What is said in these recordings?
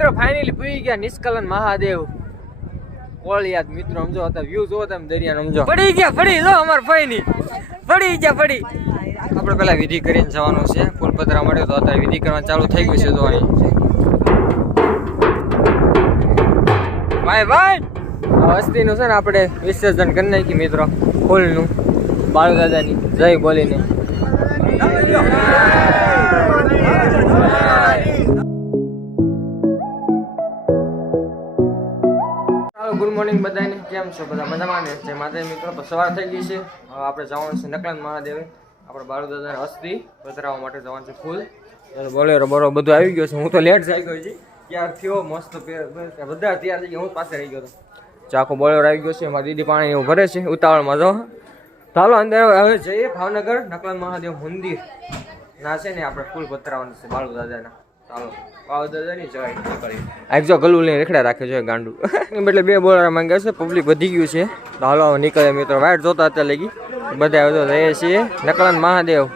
મિત્રો ફાઇનલી પૂરી ગયા નિષ્કલન મહાદેવ. કોળિયાત મિત્રો સમજો હતા વ્યૂ જોવો તમે દરિયાનો સમજો પડી ગયા પડી જો અમાર ફઈની પડી ગયા પડી. આપણે પેલા વિધિ કરીને જવાનું છે ફૂલપત્રા મળ્યો તો અત્યારે વિધિ કરવાનું ચાલુ થઈ ગયું છે તો અહીં. ભાઈ ભાઈ. આ વસ્તીનું છે ને આપણે વિસર્જન કરી નાખી મિત્રો ફૂલનું. બાળ દાદાની જય બોલીને. કેમ છો બધા? મજામાં ને? જે માતા મિત્રો, તો સવાર થઈ ગઈ છે. આપણે જવાનું છે નકલાન મહાદેવે. આપણે બાળુ દાદાને હસ્તી પધરાવવા માટે જવાનું છે ફૂલ. બોલેરો બરો બધું આવી ગયો છે. હું તો લેટ જઈ ગયો છે. ત્યાર થયો? મસ્ત બધા તૈયાર થઈ ગયા. હું પાસે રહી ગયો હતો ચાખો બોલેરો આવી ગયો છે. મારી દીદી પાણી એવું ભરે છે ઉતાવળમાં જો. ચાલો અંદર હવે જઈએ ભાવનગર નકલાન મહાદેવ મંદિર. ના છે ને આપણે ફૂલ પતરાવાનું છે બાળુ દાદાના ચાલો. બાળુ દાદાની જવાય નીકળી આ જો ગલું લઈને રેખડા રાખે છે ગાંડું. એટલે બે બોલરા માંગ્યા છે પબ્લિક વધી ગયું છે. હાલો નીકળે મિત્રો. વાઇટ જોતા અત્યારે લગી બધા હવે રહીએ છીએ. નકલાન મહાદેવ.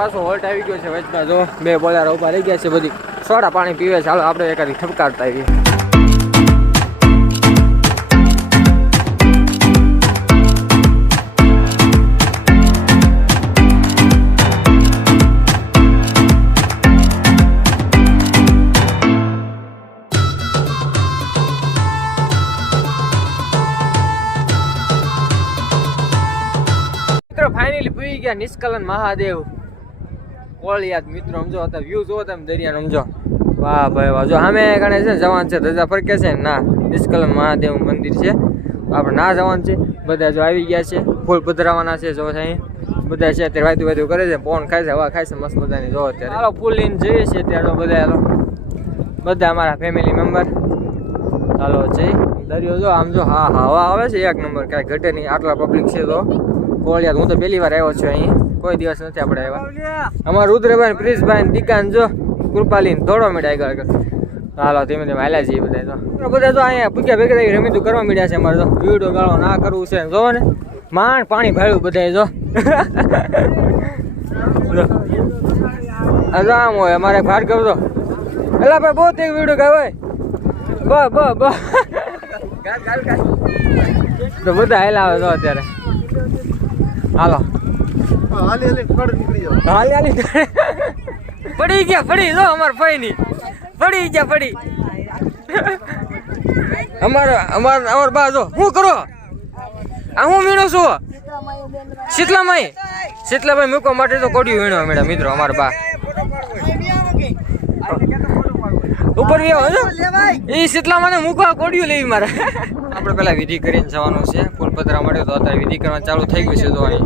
પાછો હોલ્ટ આવી ગયો છે વચમાં જો બે બોલારા ઊભા રહી ગયા છે બધી. સોડા પાણી પીવે ચાલો આપણે એકાદી ઠપકારતા આવીએ. ફાઇનલી પૂરી ગયા નિષ્કલન મહાદેવ. કોળિયાત મિત્રો સમજો હતા વ્યૂ જોવો તમે દરિયાનો સમજો વાહ ભાઈ વાહ. જો સામે ગણે છે જવાન છે, ધજા ફરકે છે ને નિષ્કલન મહાદેવ મંદિર છે. આપણે ના જવાનું છે. બધા જો આવી ગયા છે, ફૂલ પધરાવાના છે, જો અહીં. બધા છે અત્યારે વાયદું વાયદું કરે છે પોન ખાય છે, હવા ખાય છે, મસ્ત બધાની જો અત્યારે. ચાલો ફૂલ લઈને જઈએ છીએ ત્યારે બધા, હાલો. બધા અમારા ફેમિલી મેમ્બર ચાલો જઈ દરિયો જો, આમ જો, હા હવા આવે છે, એક નંબર, કાંઈ ઘટે નહીં. આટલા પબ્લિક છે તો. કોળિયાત હું તો પહેલી વાર આવ્યો છું અહીં. કોઈ દિવસ નથી આપણે આવ્યા. અમારા રુદ્રભાઈ પ્રિસભાઈ દીકાન જો કૃપાલી ને થોડો મિનિટ આગળ. હાલો ધીમે ધીમે હાલ્યા છીએ બધા તો. બધા તો અહીંયા ભૂખ્યા ભેગા થઈ રમીતું કરવા મળ્યા છે અમારે તો. વીડિયો ગાળો ના કરવું છે. જો ને માંડ પાણી ભાડ્યું બધા જો. જો. આમ હોય અમારે ભાર તો. એલા ભાઈ બહુ તે વીડિયો ગાય હોય. બ બ બ તો બધા હેલા આવે તો અત્યારે. હાલો. હાલી હાલી પડી ગયા પડી. જો અમાર ફઈની. પડી ગયા પડી. અમાર અમાર અમાર બા જો હું કરો? આ હું વીણો છું? શીતલામાઈ. શીતલાભાઈ મૂકવા માટે તો કોડિયું વીણો મેળા મિત્રો અમાર બા. ઉપર વ્યો હજો એ શીતલામાને મૂકવા કોડિયું લેવી મારે. આપણે પેલા વિધિ કરીને જવાનું છે. ફૂલ પતરા મળ્યો તો અત્યારે વિધિ કરવાનું ચાલુ થઈ ગયું છે તો અહીં.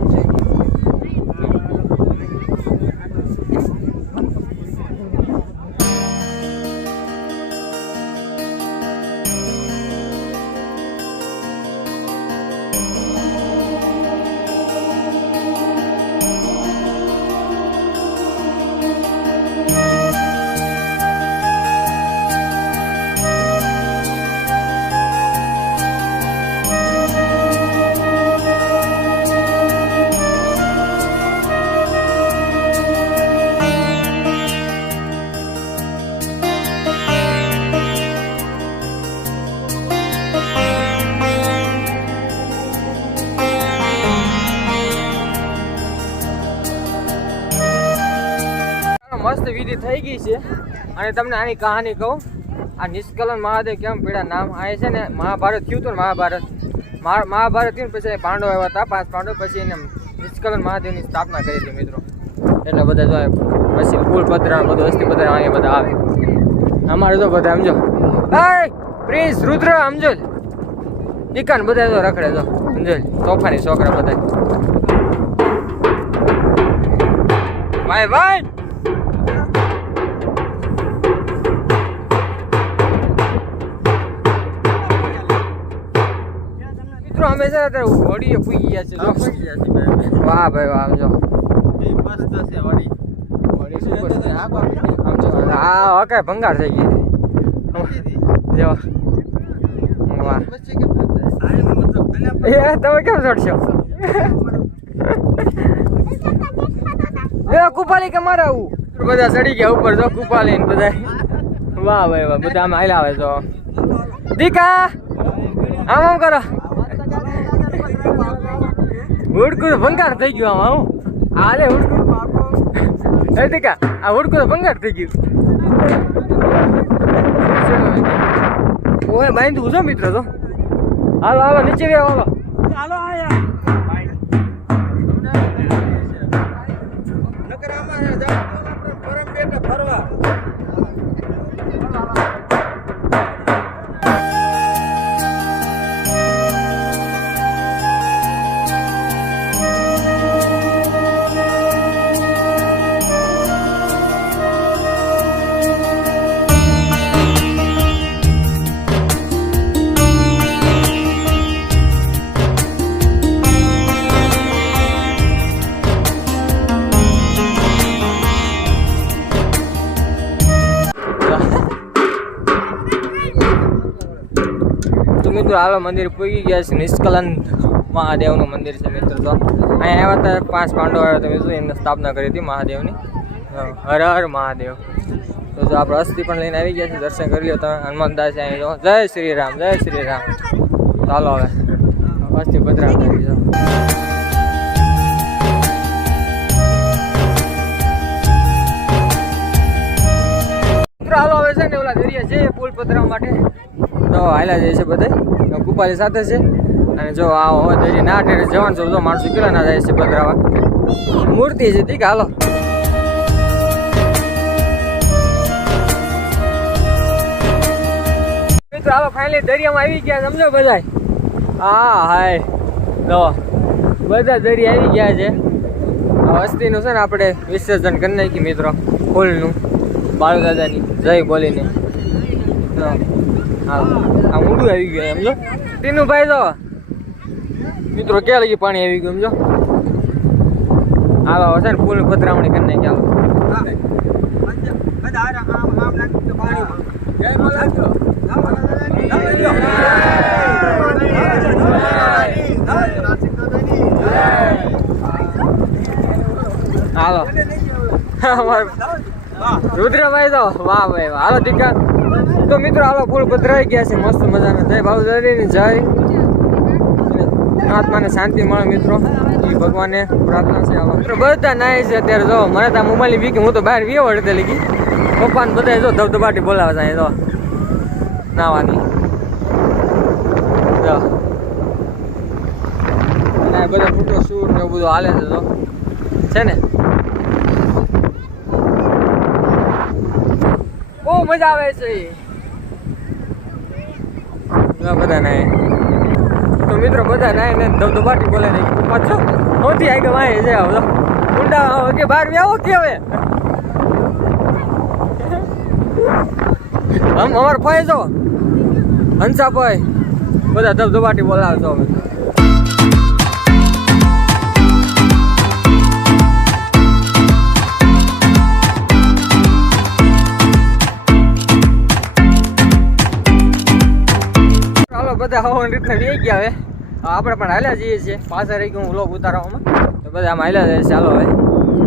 મસ્ત વિધિ થઈ ગઈ છે. અને તમને આની કહાની કહું. આ નિષ્કલન મહાદેવ કેમ પીડા નામ આ છે ને? મહાભારત થયું હતું ને મહાભારત. મહાભારત થયું પછી પાંડવ આવ્યા હતા. પાંચ પાંડવ પછી એને નિષ્કલન મહાદેવની સ્થાપના કરી હતી મિત્રો. એટલે બધા જો પછી ફૂલ પત્ર બધું અસ્થિ પત્ર અહીંયા બધા આવે. અમારે તો બધા સમજો. પ્રિન્સ રુદ્ર, સમજો. દીકાન બધા તો રખડે તો સમજો. તોફાની છોકરા બધા. ભાઈ ભાઈ! અમે છે અત્યારે હોડીએ પૂગી ગયા છે જો. વાહ ભાઈ વાહ આમ જો. વડી શું કરશે? આમ જો, આ ઓકે ભંગાર થઈ ગઈ. જો. વાહ. એ તમે કેમ ચડશો એ કુપાલી કે મારે આવું? બધા ચડી ગયા ઉપર જો કુપાલી ને બધા વાહ ભાઈ વાહ બધા આમ હાલ આવે જો. દીકા! આમ આમ કરો. હુડકું ભંગાર થઈ ગયું આમાં, આવું. હાલે હુડકું એ દીકા આ હુડકું તો ભંગાર થઈ ગયું. ઓય, બાંધું છો, મિત્રો, તો. હાલો હાલો, નીચે આવો હાલો. ચાલો, આયા. મિત્રો, હાલો, મંદિર પૂગી ગયા છે. નિષ્કલંદ મહાદેવનું મંદિર છે મિત્રો, તો અહીંયા આવ્યા હતા પાંચ પાંડવો આવ્યા હતા મિત્રો, એમને સ્થાપના કરી હતી મહાદેવની. હર હર મહાદેવ. તો જો આપણે અસ્થિ પણ લઈને આવી ગયા છે દર્શન કરી લો તમે. હનુમાનદાસ અહીં જો. જય શ્રી રામ, જય શ્રી રામ. ચાલો હવે, અસ્થિ ભદ્રા કરી હાલો, હવે છે ને ઓલા દરિયા છે, પુલ પધરાવા માટે. તો હાલ્યા જાય છે બધા કુપાલી સાથે છે. અને જો આ હોય તો ના ટેરે જવાનું છે, તો માણસો કેટલા ના જાય છે પધરાવા મૂર્તિ છે ઠીક હાલો. મિત્રો, હાલો ફાઇનલી દરિયામાં આવી ગયા, સમજો બધા હા, હાય. તો બધા દરિયા આવી ગયા છે. વસ્તીનું છે ને આપણે વિસર્જન કરી નાખી મિત્રો, ફૂલનું. બાળદાદાની, જય બોલીને. હા ઊંડું આવી ગયું એમ ટીનું ભાઈ તો મિત્રો, ક્યાં લગી પાણી આવી ગયું જો હાલો, હશે ને, ફૂલ પધરામણી કરી નાખી, હાલો. રુદ્રભાઈ તો વાહ ભાઈ હાલો ટીકા તો મિત્રો આવા ફૂલ પધરાઈ ગયા છે. મસ્ત મજાના. જય ભાવદારીની જય. આત્માને શાંતિ મળે મિત્રો. ભગવાને પ્રાર્થના છે આવા. બધા નાય છે અત્યારે. જો, મને તો મોબાઈલની વીકી હું તો બહાર વિયો વળતે લીધી પપ્પાને બધા જો ધબધબાટી બોલાવે છે તો નાવાની. જો. બધા ફોટો શૂટ ને બધું હાલે છે તો છે ને? મજા આવે છે બધા નાય તો મિત્રો બધા નાય ને ધબધબાટી બોલે ને પાછો નહોતી આગળ વાય છે હવે. ઊંડા કે બહાર વ્યાવો કે હવે? આમ અમાર ભાઈ જો. હંસાભાઈ બધા ધબધબાટી બોલાવે છો અમે. બધા હવાની રીતના વે ગયા હવે. આપણે પણ હાલ્યા જઈએ છીએ. પાછા રહી ગયું વ્લોગ ઉતારવામાં. તો બધા આમ હાલ્યા જાય ચાલો હવે.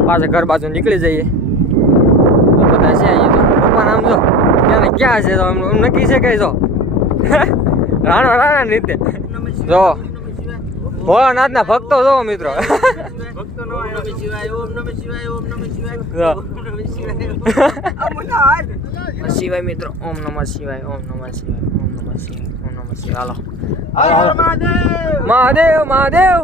પાછા ઘર બાજુ નીકળી જઈએ. તો બધા છે અહીંયા તો. પપ્પા નામ જો ક્યાં ક્યાં છે તો એમ નક્કી છે કઈ જો રાણો રાણા રીતે. જો. ભોળાનાથના ભક્તો જો મિત્રો. શિવાય મિત્રો. ઓમ નમઃ શિવાય ઓમ નમઃ શિવાય ઓમ નમઃ શિવાય. હર મહાદેવ મહાદેવ.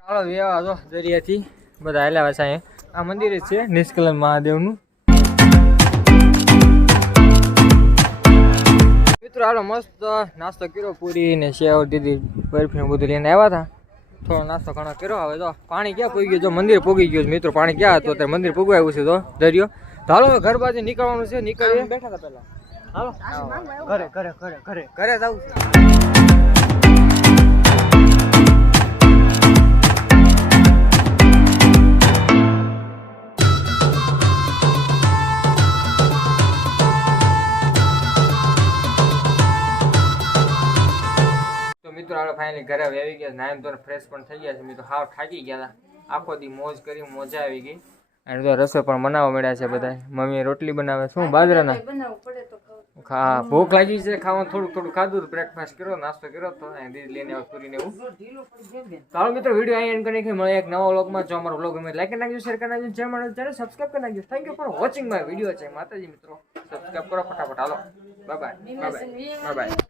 ચાલો વેવા જો દરિયાથી. બધા હાલ્યા છે આ મંદિર જ છે નિષ્કલન મહાદેવનું. મિત્રો હાલો મસ્ત નાસ્તો કર્યો પૂરી ને સેવ દીધી બરફી બધું લઈને આવ્યા હતા. થોડો નાસ્તો ઘણો કર્યો. હવે તો પાણી ક્યાં પૂગી ગયું જો મંદિર પૂગી ગયું છે મિત્રો. પાણી ક્યાં હતું? અત્યારે મંદિર પૂગવાયું આવ્યું છે તો દરિયો. તો હાલો હવે ઘર બાજુ નીકળવાનું છે. નીકળીએ. બેઠા હતા પેલા હાલો. ઘરે ઘરે ઘરે ઘરે. ઘરે જવું મિત્રો ઘરે આવી ગયા નાઈન તો ફ્રેશ પણ થઈ ગયા છે. મેં તો હાવ થાકી ગયા હતા. આખો દી મોજ કરી મજા આવી ગઈ. અને તો રસોઈ પણ બનાવવા મળ્યા છે બધા મમ્મી રોટલી બનાવે. શું બાજરાના? ખા ભૂખ લાગી છે ખાવાનું. થોડું થોડું ખાધું બ્રેકફાસ્ટ કર્યો નાસ્તો કર્યો તો દીદી લઈને આવ પૂરીને એવું ચાલો મિત્રો વીડિયો અહીં એન્ડ કરી નાખી મળે એક નવા વ્લોગમાં. જો અમારો વ્લોગ અમે લાઈક કરી નાખજો શેર કરી નાખજો. જે મને ત્યારે સબસ્ક્રાઈબ કરી નાખજો. Thank you for watching my video છે. માતાજી મિત્રો સબસ્ક્રાઈબ કરો ફટાફટ. હાલો. Bye bye bye bye